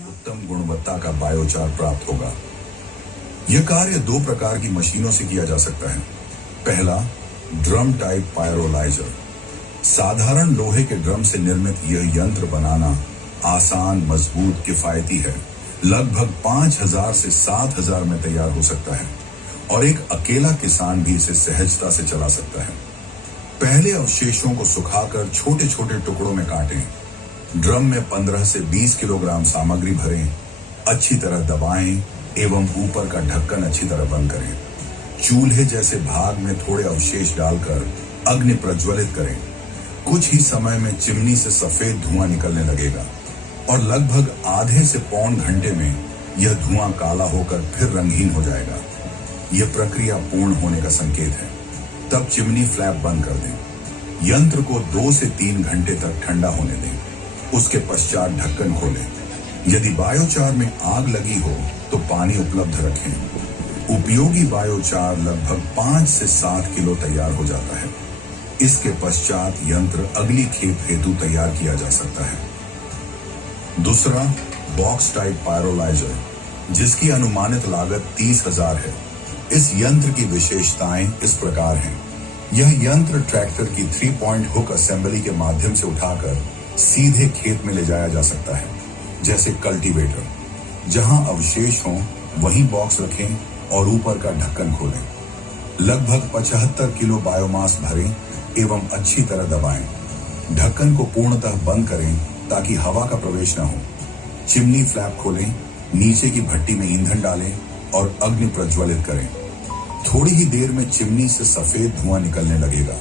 उत्तम गुणवत्ता का बायोचार प्राप्त होगा। यह कार्य दो प्रकार की मशीनों से किया जा सकता है। पहला, ड्रम टाइप पायरोलाइजर। साधारण लोहे के ड्रम से निर्मित यह यंत्र बनाना आसान, मजबूत, किफायती है। लगभग 5000 से 7000 में तैयार हो सकता है और एक अकेला किसान भी इसे सहजता से चला सकता है। पहले अवशेषों को सुखाकर छोटे छोटे टुकड़ों में काटें। ड्रम में 15 से 20 किलोग्राम सामग्री भरें, अच्छी तरह दबाएं एवं ऊपर का ढक्कन अच्छी तरह बंद करें। चूल्हे जैसे भाग में थोड़े अवशेष डालकर अग्नि प्रज्वलित करें। कुछ ही समय में चिमनी से सफेद धुआं निकलने लगेगा और लगभग आधे से पौन घंटे में यह धुआं काला होकर फिर रंगहीन हो जाएगा। यह प्रक्रिया पूर्ण होने का संकेत है। तब चिमनी फ्लैप बंद कर दें। यंत्र को 2 से 3 घंटे तक ठंडा होने दें। उसके पश्चात ढक्कन खोलें। यदि बायोचार में आग लगी हो तो पानी उपलब्ध रखें। उपयोगी बायोचार लगभग 5 से 7 किलो तैयार हो जाता है। इसके पश्चात यंत्र अगली खेप हेतु तैयार किया जा सकता है। दूसरा, बॉक्स टाइप पायरोलाइजर, जिसकी अनुमानित लागत 30,000 है। इस यंत्र की विशेषताएं इस प्रकार हैं। यह यंत्र ट्रैक्टर की 3 पॉइंट हुक असेंबली के माध्यम से उठाकर सीधे खेत में ले जाया जा सकता है, जैसे कल्टीवेटर। जहां अवशेष हों वहीं बॉक्स रखें और ऊपर का ढक्कन खोलें। लगभग 75 किलो बायोमास भरें एवं अच्छी तरह दबाएं। ढक्कन को पूर्णतः बंद करें ताकि हवा का प्रवेश न हो। चिमनी फ्लैप खोलें, नीचे की भट्टी में ईंधन डालें और अग्नि प्रज्वलित करें। थोड़ी ही देर में चिमनी से सफेद धुआं निकलने लगेगा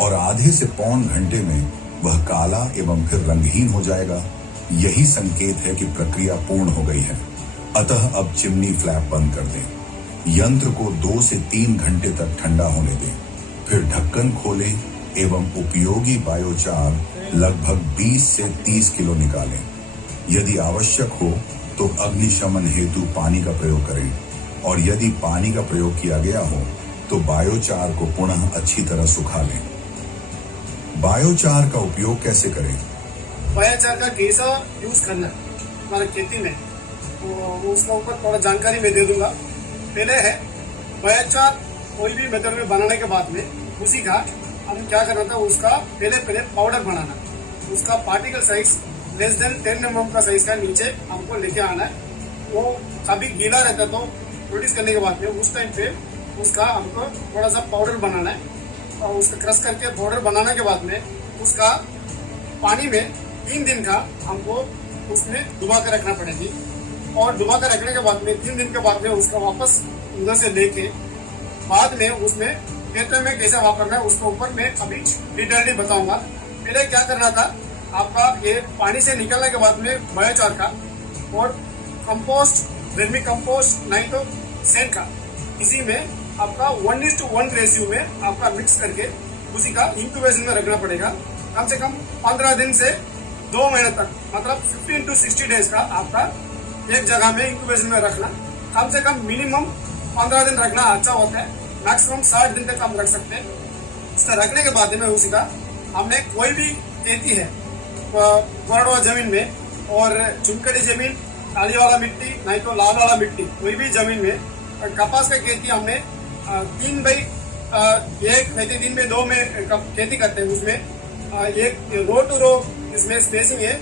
और आधे से पौन घंटे में वह काला एवं फिर रंगहीन हो जाएगा। यही संकेत है कि प्रक्रिया पूर्ण हो गई है। अतः अब चिमनी फ्लैप बंद कर दें। यंत्र को 2 से 3 घंटे तक ठंडा होने दें। फिर ढक्कन खोलें एवं उपयोगी बायोचार लगभग 20 से 30 किलो निकालें। यदि आवश्यक हो तो अग्निशमन हेतु पानी का प्रयोग करें और यदि पानी का प्रयोग किया गया हो तो बायोचार को पुनः अच्छी तरह सुखा लें। बायोचार का उपयोग कैसे करें? बायोचार का कैसा यूज करना हमारे खेती में, तो उसका ऊपर थोड़ा जानकारी मैं दे दूंगा। पहले है बायोचार कोई भी मेथड में बनाने के बाद में उसी का हम क्या करना था, उसका पहले पाउडर बनाना। उसका particle size less than 10 mm का साइज का नीचे हमको लेके आना है। वो कभी गीला रहता तो प्रोड्यूस करने के बाद में उस टाइम पे उसका हमको थोड़ा सा पाउडर बनाना है और उसका क्रश करके पाउडर बनाने के बाद में उसका पानी में 3 दिन का हमको उसमें डुबा कर रखना पड़ेगी। और डुबा कर रखने के बाद में 3 दिन के बाद में उसका वापस उधर से लेके बाद में उसमें खेतों में कैसे वापरना है उसके ऊपर मैं अभी डिटेलली बताऊंगा। पहले क्या करना था, आपका ये पानी से निकलने के बाद में बायोचार का और कंपोस्ट, वर्मी कंपोस्ट नहीं तो सेंड का, इसी में आपका 1:1 रेशियो में आपका मिक्स करके उसी का इंक्यूबेशन में रखना पड़ेगा। कम से कम 15 दिन से 2 महीने तक, मतलब 15 to 60 डेज का आपका एक जगह में इंक्यूबेशन में रखना। कम से कम मिनिमम 15 दिन रखना अच्छा होता है। मैक्सिमम 60 दिन तक हम रख सकते हैं। इसका रखने के बाद में उसी का हमने कोई भी खेती है कोरडवा जमीन में और चुनकड़ी जमीन, काली वाला मिट्टी नहीं तो लाल वाला मिट्टी, कोई भी जमीन में कपास का खेती हमने 3/1 नहीं तो 3/2 में खेती करते हैं। उसमें एक रो टू रो इसमें स्पेसिंग है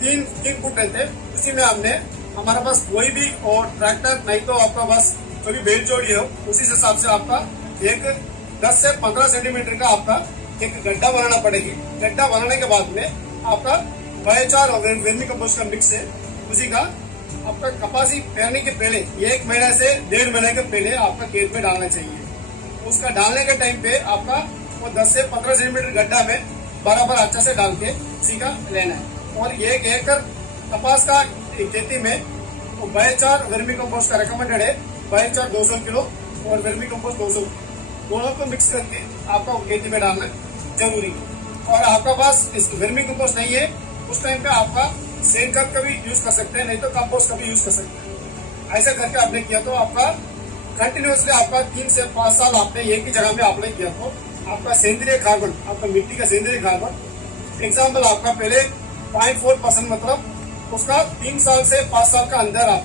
3 फुट रहते हैं। उसी में हमने हमारे पास कोई भी और ट्रैक्टर नहीं तो आपका बस कोई भी बेल जोड़ी हो, उसी हिसाब से आपका एक 10 से 15 सेंटीमीटर का आपका एक गड्ढा बनाना पड़ेगी। गड्ढा बनाने के बाद में आपका बायोचार और वर्मी कंपोस्ट का मिक्स है, उसी का आपका कपासी पेरने के पहले 1 महीने से 1.5 महीने के पहले आपका खेत में डालना चाहिए। उसका डालने के टाइम पे आपका वो 10 से 15 सेंटीमीटर गड्ढा में बराबर अच्छा से डाल के उसी का लेना है। और 1 एकड़ कपास का खेती में वो बायोचार वर्मी कंपोस्ट का रिकमेंडेड है। बायोचार 200 किलो और वर्मी कंपोस्ट 200, दोनों को मिक्स करके आपका खेती में डालना जरूरी है। और आपका पास इस वर्मी कंपोस्ट नहीं है उस टाइम पे आपका सेम खत का भी यूज कर सकते हैं, नहीं तो कंपोस्ट का भी यूज कर सकते हैं। ऐसा करके आपने किया तो आपका कंटिन्यूसली आपका 3 से 5 साल आपने एक ही जगह में आपने किया तो आपका सेंद्रीय कार्बन, आपका मिट्टी का सेंद्रीय कार्बन एग्जाम्पल आपका पहले 0.4% मतलब उसका 3 साल से 5 साल का अंदर आपका